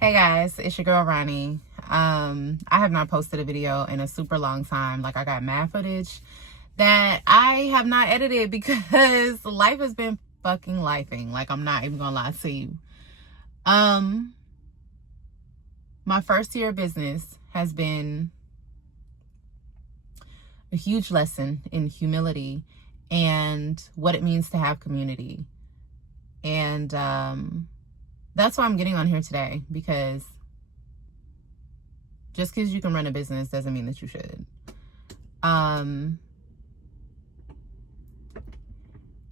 Hey guys, it's your girl Ronnie. I have not posted a video in a super long time. Like, I got mad footage that I have not edited because life has been fucking lifing. Like, I'm not even gonna lie to you. My first year of business has been a huge lesson in humility and what it means to have community. And that's why I'm getting on here today, because just because you can run a business doesn't mean that you should. And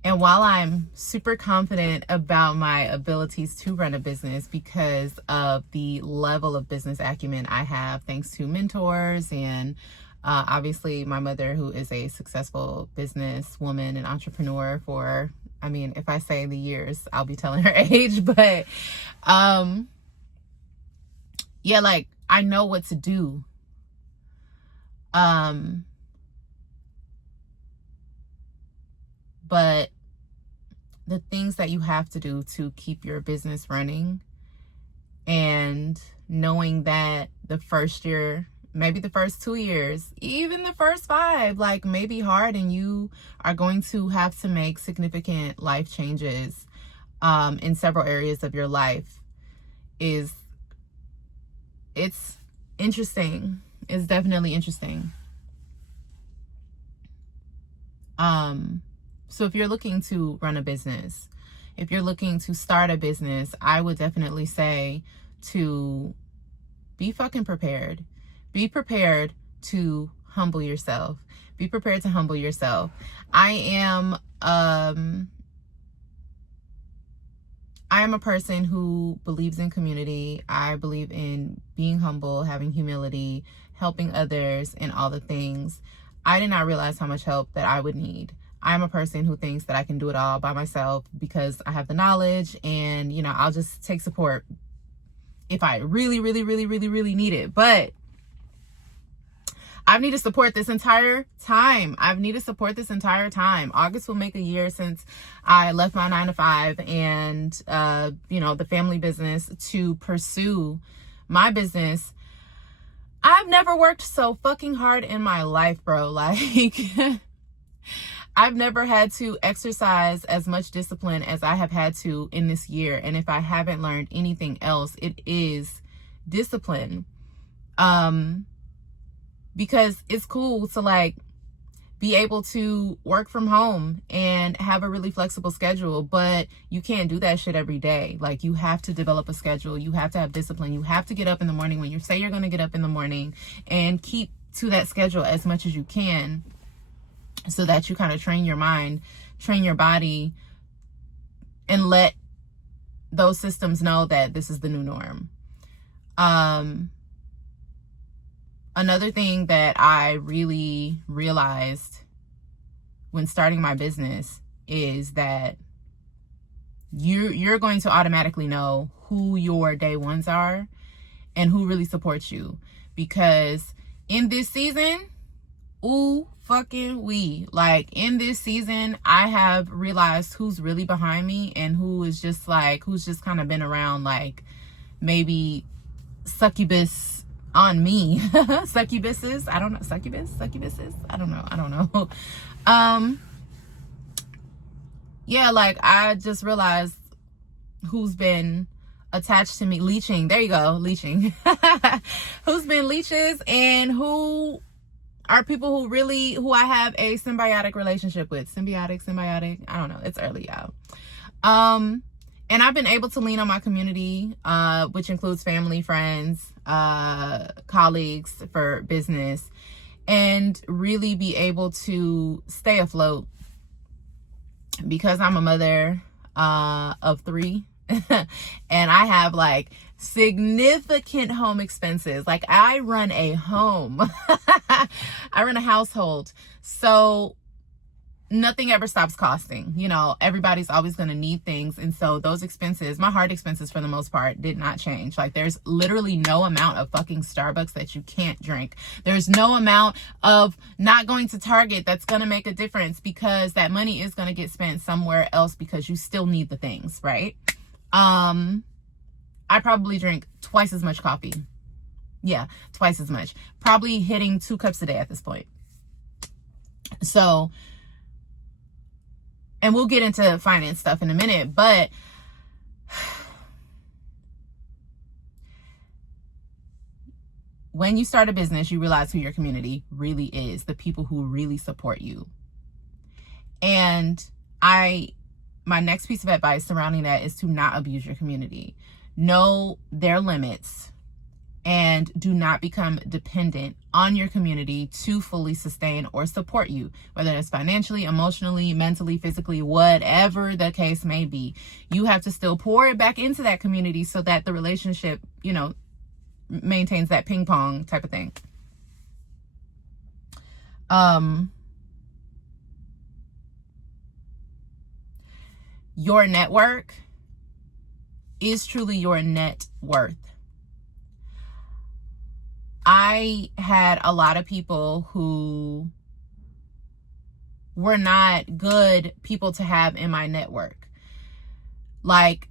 while I'm super confident about my abilities to run a business because of the level of business acumen I have, thanks to mentors and obviously my mother, who is a successful businesswoman and entrepreneur for, I mean, if I say the years, I'll be telling her age, but yeah, like, I know what to do. But the things that you have to do to keep your business running, and knowing that the first year, maybe the first 2 years, even the first 5, like, may be hard, and you are going to have to make significant life changes in several areas of your life, it's interesting. It's definitely interesting. So if you're looking to run a business, if you're looking to start a business, I would definitely say to be fucking prepared. Be prepared to humble yourself. Be prepared to humble yourself. I am a person who believes in community. I believe in being humble, having humility, helping others, and all the things. I did not realize how much help that I would need. I'm a person who thinks that I can do it all by myself because I have the knowledge, and, you know, I'll just take support if I really need it. But I've needed support this entire time. August will make a year since I left my 9-to-5 and, the family business to pursue my business. I've never worked so fucking hard in my life, bro. Like, I've never had to exercise as much discipline as I have had to in this year. And if I haven't learned anything else, it is discipline. Because it's cool to, like, be able to work from home and have a really flexible schedule, but you can't do that shit every day. Like, you have to develop a schedule. You have to have discipline. You have to get up in the morning when you say you're going to get up in the morning, and keep to that schedule as much as you can, so that you kind of train your mind, train your body, and let those systems know that this is the new norm. Another thing that I really realized when starting my business is that you're going to automatically know who your day ones are and who really supports you. Because in this season, like, in this season, I have realized who's really behind me and who's just kind of been around, like, maybe succubus on me. Succubuses, I don't know. Succubuses, I don't know. Yeah, like, I just realized who's been attached to me, leeching. There you go, leeching. Who's been leeches, and who are people who I have a symbiotic relationship with. Symbiotic, I don't know. It's early, y'all. And I've been able to lean on my community, which includes family, friends, colleagues for business, and really be able to stay afloat, because I'm a mother of 3 and I have, like, significant home expenses. Like, I run a home. I run a household. So nothing ever stops costing. You know, everybody's always going to need things. And so those expenses, my hard expenses for the most part, did not change. Like, there's literally no amount of fucking Starbucks that you can't drink. There's no amount of not going to Target that's going to make a difference, because that money is going to get spent somewhere else because you still need the things, right? I probably drink twice as much coffee. Yeah, twice as much. Probably hitting 2 cups a day at this point. So, and we'll get into finance stuff in a minute, but when you start a business, you realize who your community really is, the people who really support you. And my next piece of advice surrounding that is to not abuse your community. Know their limits and do not become dependent on your community to fully sustain or support you, whether it's financially, emotionally, mentally, physically, whatever the case may be. You have to still pour it back into that community so that the relationship, you know, maintains that ping pong type of thing. Your network is truly your net worth. I had a lot of people who were not good people to have in my network. Like,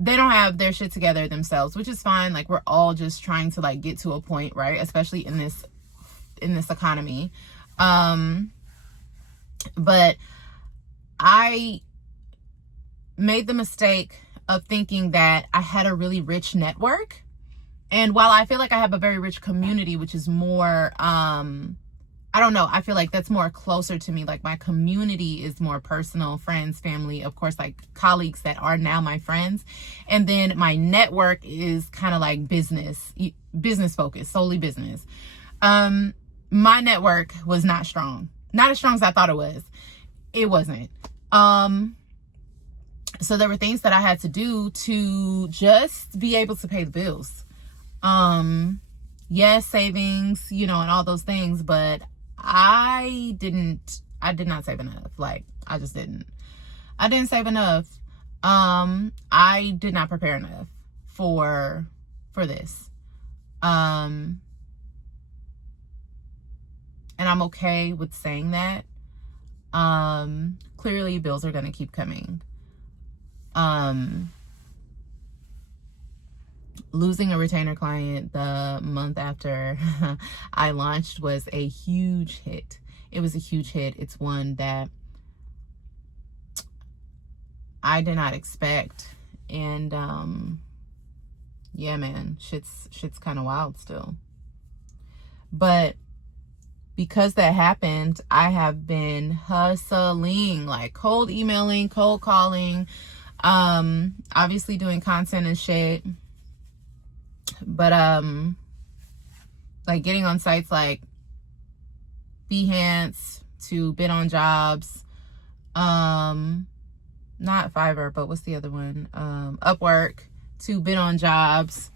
they don't have their shit together themselves, which is fine. Like, we're all just trying to like get to a point, right? Especially in this economy. But I made the mistake of thinking that I had a really rich network. And while I feel like I have a very rich community, which is more, I don't know, I feel like that's more closer to me. Like, my community is more personal, friends, family, of course, like colleagues that are now my friends. And then my network is kind of like business focused, solely business. My network was not strong. Not as strong as I thought it was. It wasn't. So there were things that I had to do to just be able to pay the bills. Yes, savings, you know, and all those things, but I did not save enough. Like, I just didn't. I didn't save enough. I did not prepare enough for this. And I'm okay with saying that. Clearly bills are going to keep coming. Losing a retainer client the month after I launched was a huge hit. It was a huge hit. It's one that I did not expect. And yeah, man, shit's kind of wild still. But because that happened, I have been hustling, like cold emailing, cold calling, obviously doing content and shit. But like getting on sites like Behance to bid on jobs, not Fiverr, but what's the other one? Upwork to bid on jobs.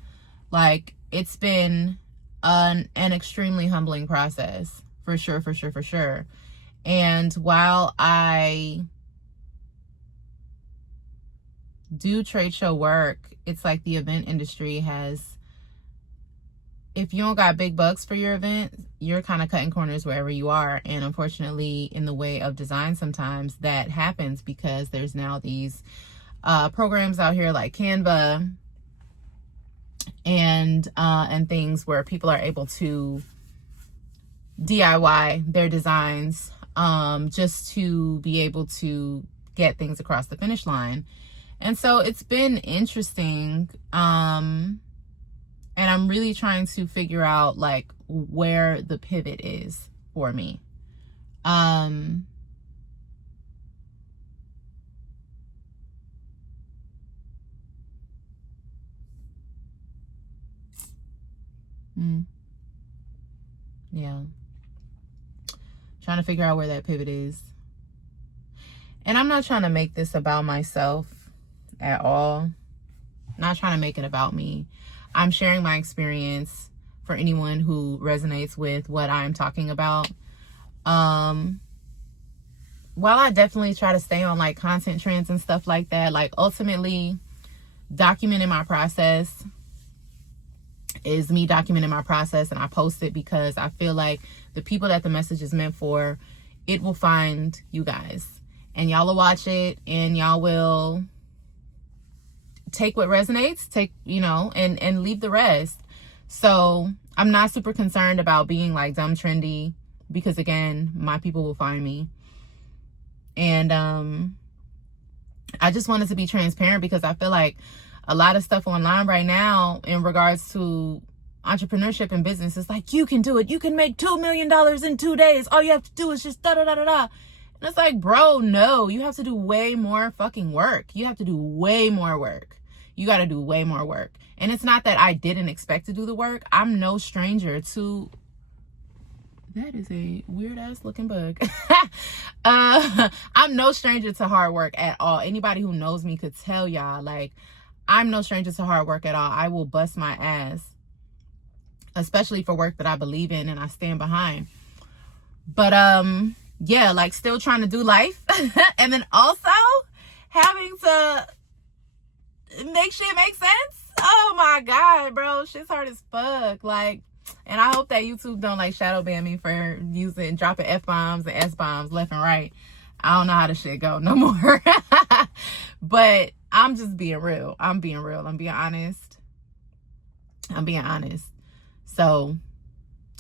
Like, it's been an extremely humbling process, for sure. And while I do trade show work, it's like the event industry has, if you don't got big bucks for your event, you're kind of cutting corners wherever you are. And unfortunately, in the way of design, sometimes that happens because there's now these programs out here like Canva and things where people are able to DIY their designs just to be able to get things across the finish line. And so it's been interesting. And I'm really trying to figure out like where the pivot is for me. Yeah. Trying to figure out where that pivot is. And I'm not trying to make this about myself at all. Not trying to make it about me. I'm sharing my experience for anyone who resonates with what I'm talking about. While I definitely try to stay on like content trends and stuff like that, like ultimately documenting my process is me documenting my process, and I post it because I feel like the people that the message is meant for, it will find you guys and y'all will watch it and y'all will take what resonates, and leave the rest. So I'm not super concerned about being like dumb trendy, because again, my people will find me. And I just wanted to be transparent, because I feel like a lot of stuff online right now in regards to entrepreneurship and business is like, you can do it. You can make $2 million in 2 days. All you have to do is just da da da da da. And it's like, bro, no, you have to do way more fucking work. You have to do way more work. You got to do way more work. And it's not that I didn't expect to do the work. I'm no stranger to... That is a weird ass looking bug. I'm no stranger to hard work at all. Anybody who knows me could tell y'all, like, I'm no stranger to hard work at all. I will bust my ass, especially for work that I believe in and I stand behind. But yeah, like, still trying to do life and then also having to make shit make sense. Oh my God, bro, shit's hard as fuck. Like, and I hope that YouTube don't like shadow ban me for dropping F-bombs and S-bombs left and right. I don't know how this shit go no more. But I'm just being real. I'm being real. I'm being honest. So,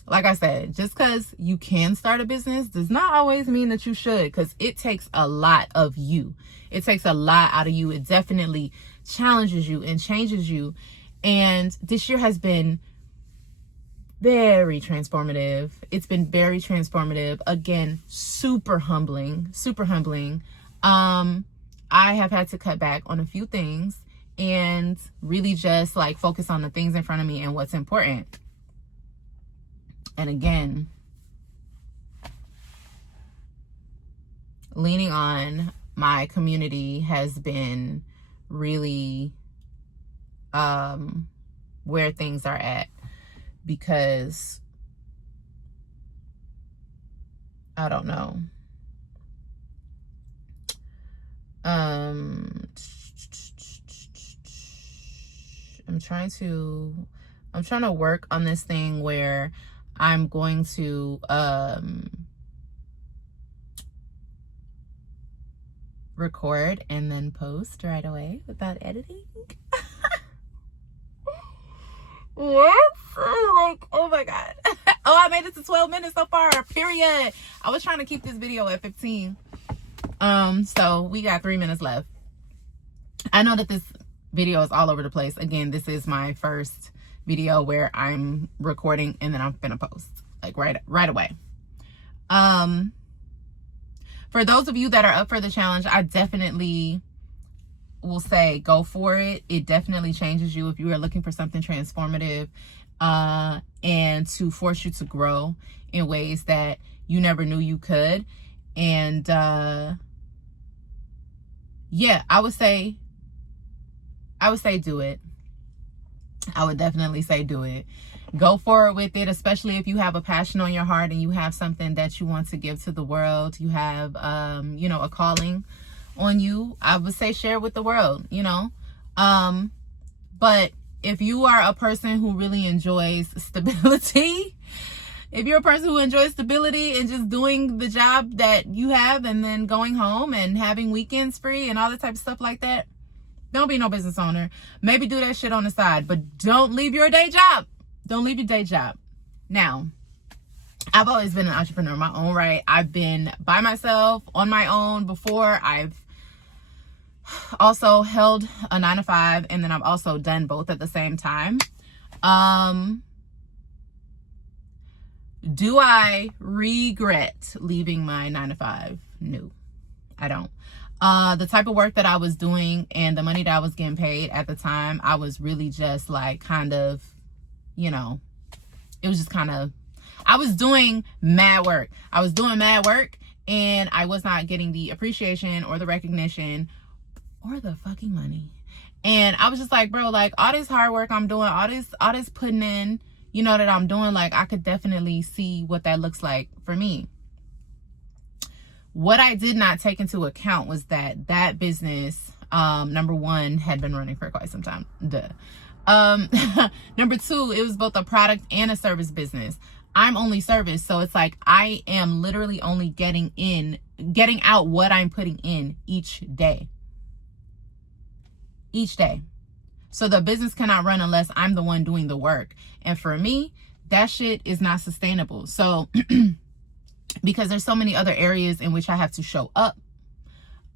like I said, just because you can start a business does not always mean that you should, because it takes a lot of you. It takes a lot out of you. It definitely challenges you and changes you. And this year has been very transformative. It's been very transformative. Again, super humbling. I have had to cut back on a few things and really just like focus on the things in front of me and what's important. And again, leaning on my community has been really where things are at, because I don't know. I'm trying to work on this thing where I'm going to record and then post right away without editing. What? Like, oh my God. Oh, I made it to 12 minutes so far, period. I was trying to keep this video at 15. So we got 3 minutes left. I know that this video is all over the place. Again, this is my first video where I'm recording and then I'm gonna post like right away. For those of you that are up for the challenge, I definitely will say go for it. It definitely changes you if you are looking for something transformative and to force you to grow in ways that you never knew you could. And yeah, I would say do it. I would definitely say do it. Go forward with it, especially if you have a passion on your heart and you have something that you want to give to the world. You have, a calling on you. I would say share with the world, But if you are a person who really enjoys stability, if you're a person who enjoys stability and just doing the job that you have and then going home and having weekends free and all that type of stuff like that, don't be no business owner. Maybe do that shit on the side, but don't leave your day job. Don't leave your day job. Now, I've always been an entrepreneur in my own right. I've been by myself, on my own before. I've also held a 9-to-5, and then I've also done both at the same time. Do I regret leaving my 9-to-5? No, I don't. The type of work that I was doing and the money that I was getting paid at the time, I was really just like kind of, it was just kind of, I was doing mad work. And I was not getting the appreciation or the recognition or the fucking money. And I was just like, bro, like all this hard work I'm doing, all this putting in, that I'm doing, like I could definitely see what that looks like for me. What I did not take into account was that business, number one, had been running for quite some time. Number two, it was both a product and a service business. I'm only service, so it's like I am literally only getting out what I'm putting in each day. So the business cannot run unless I'm the one doing the work. And for me, that shit is not sustainable. So because there's so many other areas in which I have to show up.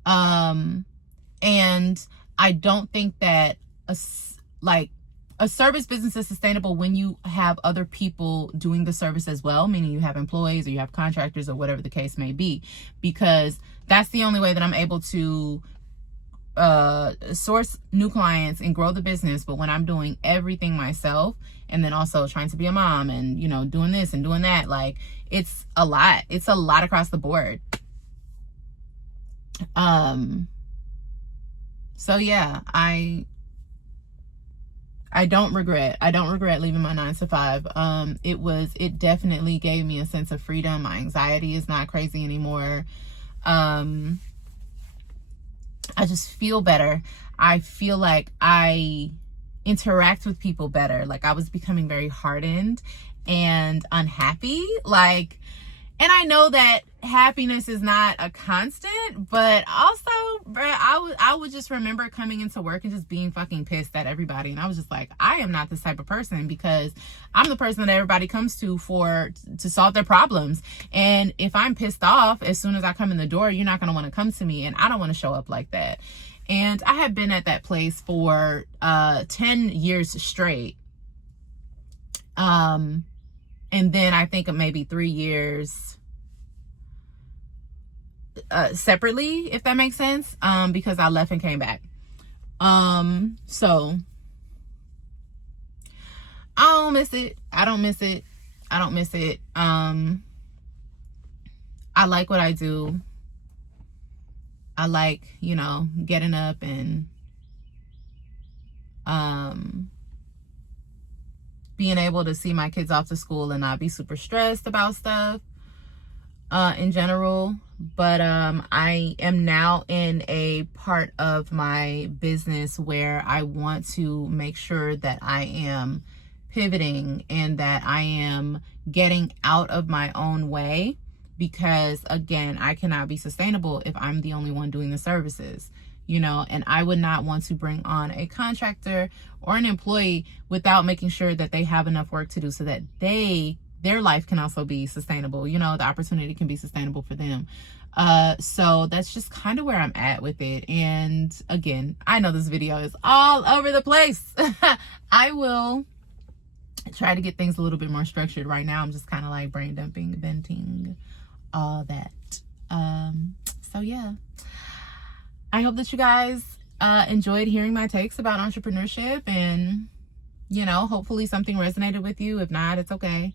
And I don't think that a service business is sustainable when you have other people doing the service as well, meaning you have employees or you have contractors or whatever the case may be, because that's the only way that I'm able to source new clients and grow the business. But when I'm doing everything myself, and then also trying to be a mom and, you know, doing this and doing that, like, it's a lot across the board. So yeah, I don't regret leaving my 9 to 5. It definitely gave me a sense of freedom. My anxiety is not crazy anymore. I just feel better. I feel like I interact with people better. Like, I was becoming very hardened and unhappy. Like, and I know that happiness is not a constant, but also, bruh, I would just remember coming into work and just being fucking pissed at everybody. And I was just like, I am not this type of person, because I'm the person that everybody comes to solve their problems. And if I'm pissed off as soon as I come in the door, you're not going to want to come to me. And I don't want to show up like that. And I have been at that place for 10 years straight. And then I think maybe 3 years separately, if that makes sense, because I left and came back. So I don't miss it. I don't miss it. I like what I do. I like, you know, getting up and being able to see my kids off to school and not be super stressed about stuff in general. But I am now in a part of my business where I want to make sure that I am pivoting and that I am getting out of my own way, because again, I cannot be sustainable if I'm the only one doing the services, you know. And I would not want to bring on a contractor or an employee without making sure that they have enough work to do so that their life can also be sustainable, you know, the opportunity can be sustainable for them. So that's just kind of where I'm at with it. And again, I know this video is all over the place. I will try to get things a little bit more structured. Right now I'm just kind of like brain dumping, venting, all that. So yeah, I hope that you guys enjoyed hearing my takes about entrepreneurship, and, you know, hopefully something resonated with you. If not, it's okay.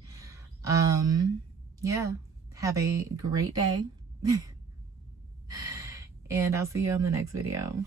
Yeah, have a great day. And I'll see you on the next video.